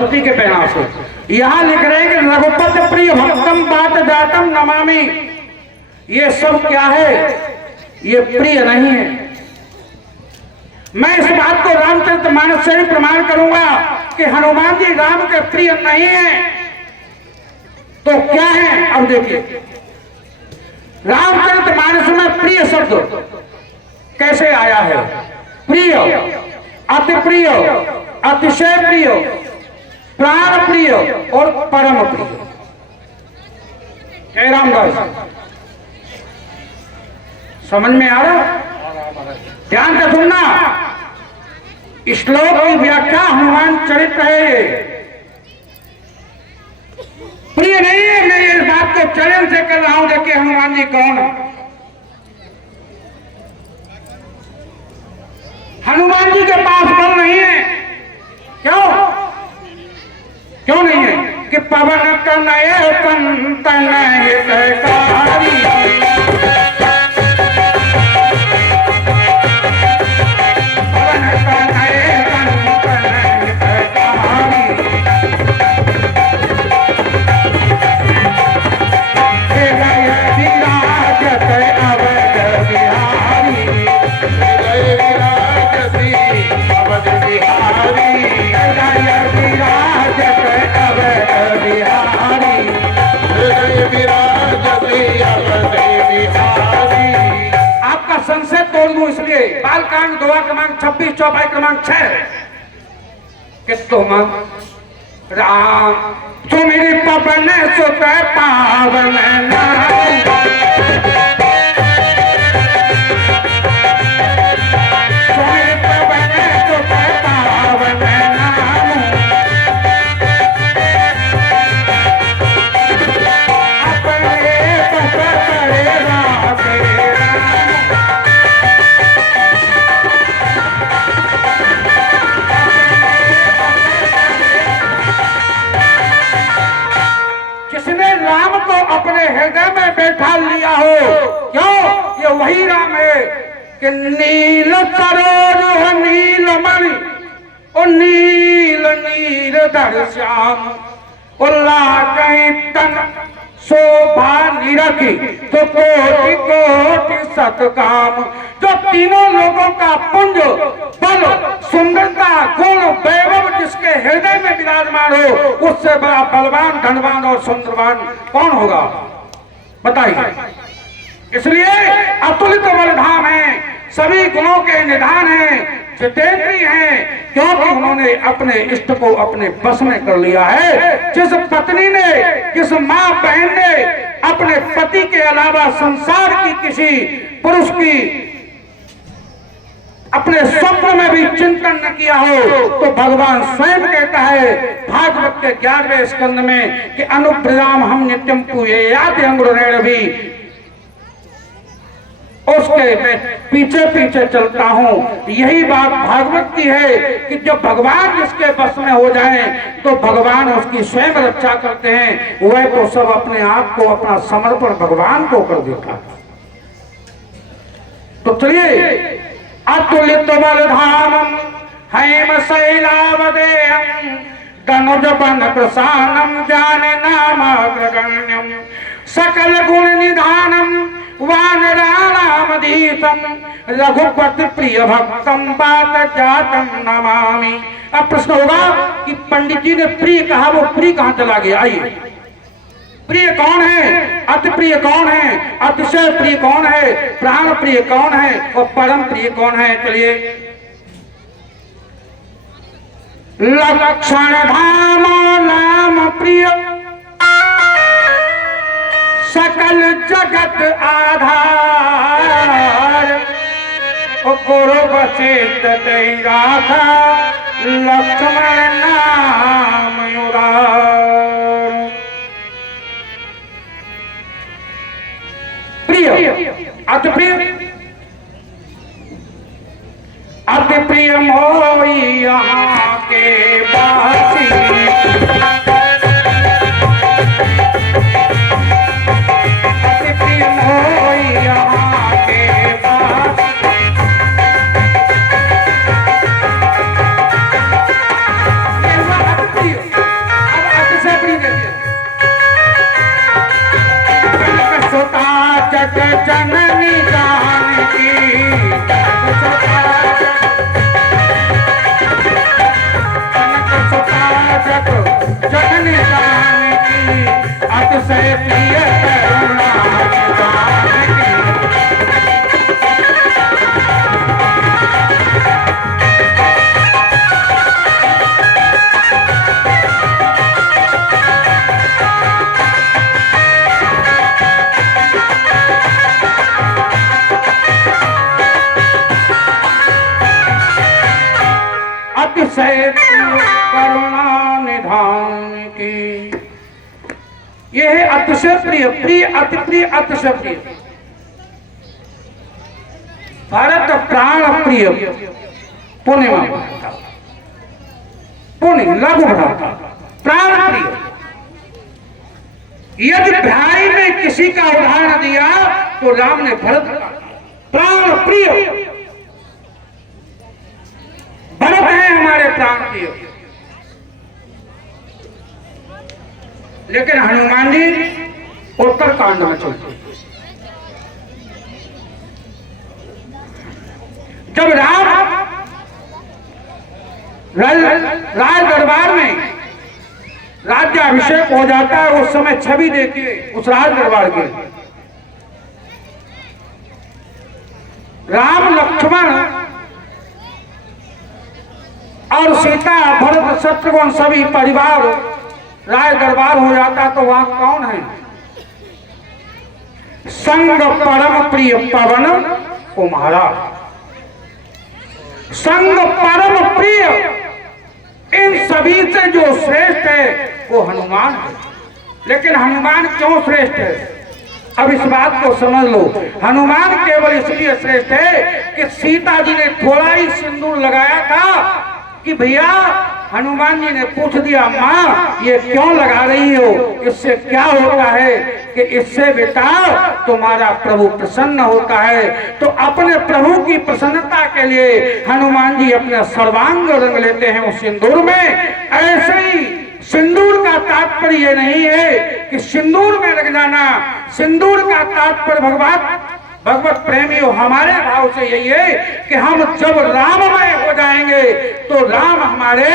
सरस्वती के पैना से। यहाँ लिख रहे हैं कि रघुपति प्रिय भक्तम बाट जातम नमामि। ये सब क्या है? ये प्रिय नहीं है। मैं इस बात को रामचरितमानस से ही प्रमाण करूंगा कि हनुमान जी राम के प्रिय नहीं है। तो क्या है? अब देखिए, रामचरितमानस में प्रिय शब्द कैसे आया है? प्रिय, अति प्रिय, अतिशय प्रिय, प्राण प्रिय और परम प्रिय। जय रामदास, समझ में आ रहा? ध्यान से सुनना, श्लोक की व्याख्या हनुमान चरित्र है। प्रिय नहीं है। मैं इस बात को चैलेंज से कर रहा हूं। देखिए हनुमान जी कौन है। हनुमान जी के पास बल नहीं है। क्यों? क्यों नहीं है? कि पवन तनय संतन हितकारी, इसलिए बालकांड 2 क्रमांक 26 चौपाई क्रमांक 6 कि तुम राम तुम्हारी पवन सुत पावन अपने हृदय में बैठा लिया हो। क्यों? ये वही राम है कि नील सरोज नीलमणि और नील नीरधर श्याम उल्ला कहीं तन शोभा निरखी तो कोटि कोटि सतकाम। जो तीनों लोगों का पुंज बल सुंदरता गुण वैभव जिसके हृदय में विराजमान हो, उससे बड़ा बलवान धनवान और सुंदरवान कौन होगा? बताइए। इसलिए अतुलित बलधाम है, सभी गुणों के निधान है, जितेंद्रिय हैं, क्योंकि उन्होंने अपने इष्ट को अपने बस में कर लिया है। जिस पत्नी ने, जिस मां बहन ने अपने पति के अलावा संसार की किसी पुरुष की अपने स्वप्न में भी चिंतन न किया हो, तो भगवान स्वयं कहता है भागवत के 11वें स्कंद में कि अनुप्रयाम हम नित्यम पूजयाति अंगुरेण भी। उसके मैं पीछे पीछे चलता हूं। यही बात भागवत की है कि जब भगवान जिसके बस में हो जाएं तो भगवान उसकी स्वयं रक्षा करते हैं। वह तो सब अपने आप को, अपना समर्पण भगवान को कर देता है। तो चलिए, अतुलित बलधामम हैम शैलावदेयम तनुज बन प्रसानम जाने नामाग्रगण्यम सकल गुण निधानम वानराणामधीतम रघुपति प्रिय भक्तम बाट जातम नमामि। अब प्रश्न होगा कि पंडित जी ने प्रिय कहा, वो प्रिय कहां चला गया? आइए, प्रिय कौन है? अति प्रिय कौन है? अतिशय प्रिय कौन है? प्राण प्रिय कौन है? और परम प्रिय कौन है? चलिए, लक्षण धाम नाम प्रिय सकल जगत आधार गुरु वशिष्ठ राधा लक्ष्मण नाम युरार। प्रिय, अति प्रिय, अति प्रिय मोई यहाँ के बासी अतिशय प्रिय करुणा निधान की। अतिशय करुणा निधान की। ये है अतिशय प्रिय, प्रिय अति प्रिय अतिशय प्रिय। भरत प्राण प्रिय पुण्य पुण्य लघु भ्राता प्राण प्रिय। यदि भाई ने किसी का उदाहरण दिया तो राम ने भरत का प्राण प्रिय। भरत है हमारे प्राण प्रिय। लेकिन हनुमान जी उत्तर कांड में चलते। जब राम राज दरबार में राज्याभिषेक हो जाता है, उस समय छवि देखिए उस राज दरबार के। राम लक्ष्मण और सीता भरत शत्रुघ्न सभी परिवार राज दरबार हो जाता तो वहां कौन है? संग परम प्रिय पवन कुमारा। संग परम प्रिय, इन सभी से जो श्रेष्ठ है वो हनुमान है। लेकिन हनुमान क्यों श्रेष्ठ है? अब इस बात को समझ लो। हनुमान केवल इसलिए श्रेष्ठ है कि सीता जी ने थोड़ा ही सिंदूर लगाया था कि भैया, हनुमान जी ने पूछ दिया, माँ ये क्यों लगा रही हो, इससे क्या होता है? कि इससे बेटा तुम्हारा प्रभु प्रसन्न होता है। तो अपने प्रभु की प्रसन्नता के लिए हनुमान जी अपना सर्वांग रंग लेते हैं उस सिंदूर में। ऐसे ही सिंदूर का तात्पर्य नहीं है कि सिंदूर में लग जाना। सिंदूर का तात्पर्य भगवत प्रेमियों हमारे भाव से यही है कि हम जब राममय हो जाएंगे तो राम हमारे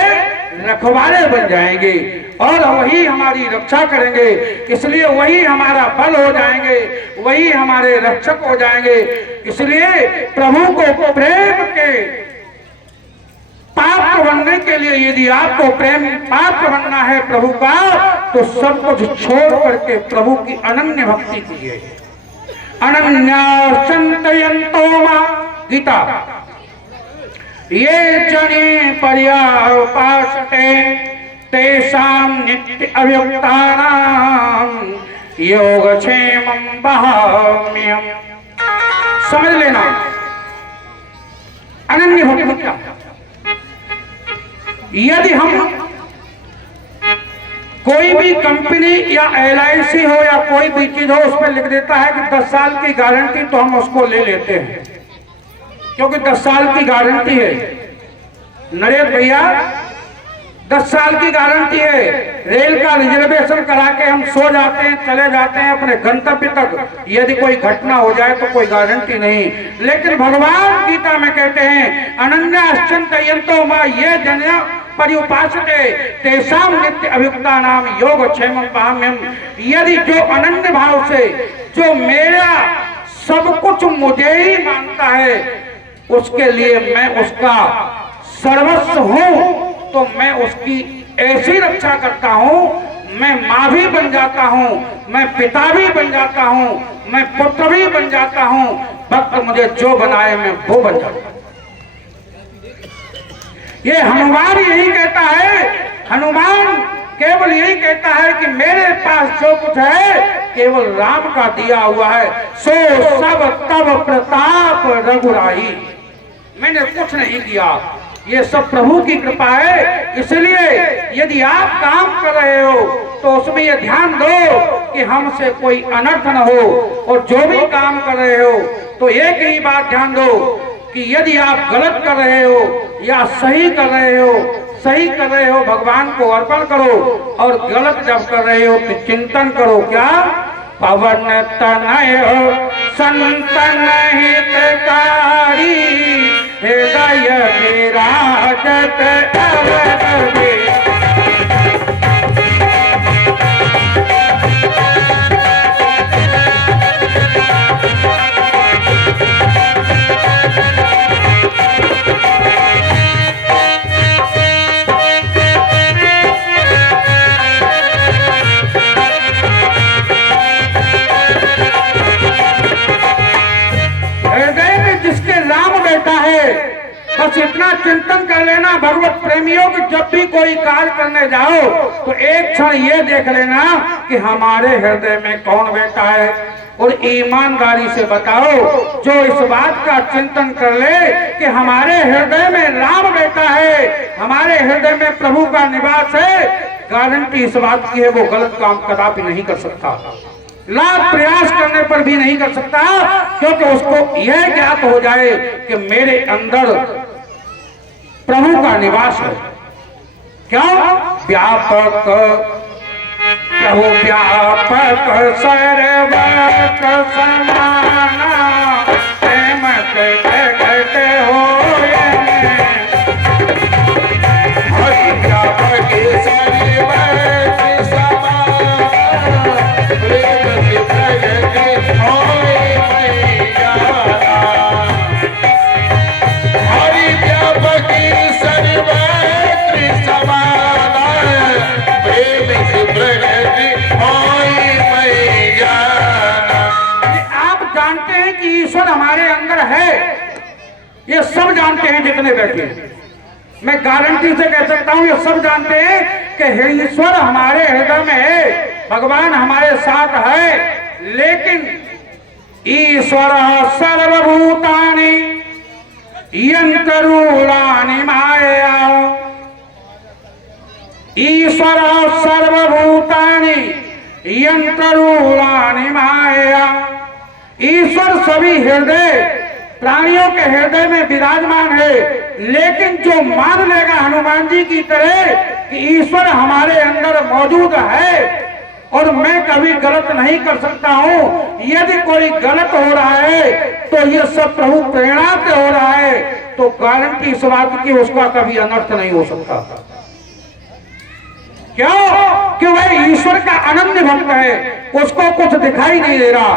रखवाले बन जाएंगे और वही हमारी रक्षा करेंगे। इसलिए वही हमारा बल हो जाएंगे, वही हमारे रक्षक हो जाएंगे। इसलिए प्रभु को प्रेम के पात्र बनने के लिए यदि आपको प्रेम पात्र बनना है प्रभु का, तो सब कुछ छोड़ करके प्रभु की अनन्य भक्ति कीजिए। अनन्या चिंतयन्तो मां, गीता, ये जने पर्यापासते तेषां नित्य अभियुक्तानां योगक्षेमं वहाम्यहम्। समझ लेना अनन्य भक्ति क्या। यदि हम कोई भी कंपनी या LIC हो या कोई भी चीज हो, उसमें लिख देता है कि 10 साल की गारंटी, तो हम उसको ले लेते हैं क्योंकि 10 साल की गारंटी है। नरेश भैया 10 साल की गारंटी है। रेल का रिजर्वेशन करा के हम सो जाते हैं, चले जाते हैं अपने गंतव्य तक। यदि कोई घटना हो जाए तो कोई गारंटी नहीं। लेकिन भगवान गीता में कहते हैं अनन्याश्चिन्तयन्तो मां ये जन पर्युपासते तेषां नित्य अभियुक्तानां योगक्षेमं वहाम्यहम्। यदि जो अनन्य भाव से, जो मेरा सब कुछ मुझे ही मानता है, उसके लिए मैं उसका सर्वस्व हूं, तो मैं उसकी ऐसी रक्षा करता हूं। मैं माँ भी बन जाता हूं, मैं पिता भी बन जाता हूं, मैं पुत्र भी बन जाता हूं। भक्त मुझे जो बनाए मैं वो बन जाता हूं। ये हनुमान यही कहता है। हनुमान केवल यही कहता है कि मेरे पास जो कुछ है केवल राम का दिया हुआ है। सो सब तब प्रताप रघुराई, मैंने कुछ नहीं किया, ये सब प्रभु की कृपा है। इसलिए यदि आप काम कर रहे हो तो उसमें ये ध्यान दो कि हमसे कोई अनर्थ न हो। और जो भी काम कर रहे हो तो एक ही बात ध्यान दो कि यदि आप गलत कर रहे हो या सही कर रहे हो, सही कर रहे हो भगवान को अर्पण करो, और गलत जब कर रहे हो तो चिंतन करो। क्या? पवन तनय संतन हितकारी, हृदय विराजत अवध में। भी कोई कार्य करने जाओ तो एक क्षण ये देख लेना कि हमारे हृदय में कौन बैठा है। और ईमानदारी से बताओ, जो इस बात का चिंतन कर ले कि हमारे हृदय में राम बैठा है, हमारे हृदय में प्रभु का निवास है, गारंटी इस बात की है वो गलत काम कदापि नहीं कर सकता, लाख प्रयास करने पर भी नहीं कर सकता, क्योंकि उसको यह ज्ञात हो जाए कि मेरे अंदर प्रभु का निवास है। क्यों? व्यापक प्रभु व्यापक सर्वक समाना प्रेम के प्रगट होए हरि व्यापक सर्वक समाना प्रेम के प्रगट होए हरि व्यापक सर्वक समाना प्रेम से प्रगट। आप जानते हैं कि ईश्वर हमारे अंदर है, ये सब जानते हैं जितने बैठे हैं। मैं गारंटी से कह सकता हूं ये सब जानते हैं कि ईश्वर हमारे हृदय में है, भगवान हमारे साथ है। लेकिन ईश्वर सर्वभूतानि यंतरूणानि माया, ईश्वर सर्वभूतानि यंतरूणानि माया, ईश्वर सभी हृदय प्राणियों के हृदय में विराजमान है। लेकिन जो मान लेगा हनुमान जी की तरह कि ईश्वर हमारे अंदर मौजूद है और मैं कभी गलत नहीं कर सकता हूं, यदि कोई गलत हो रहा है तो ये सब प्रभु प्रेरणा से हो रहा है, तो गारंटी इस बात की उसका कभी अनर्थ नहीं हो सकता। क्यों? कि वह ईश्वर का अनन्य भक्त है, उसको कुछ दिखाई नहीं दे रहा।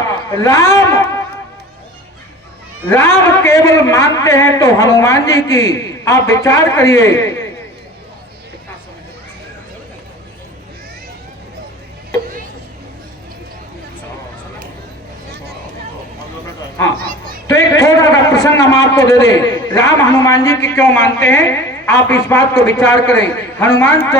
राम केवल मानते हैं तो हनुमान जी की आप विचार करिए। हाँ, तो एक थोड़ा सा प्रसंग हम आपको दे दें। राम हनुमान जी की क्यों मानते हैं, आप इस बात को विचार करें। हनुमान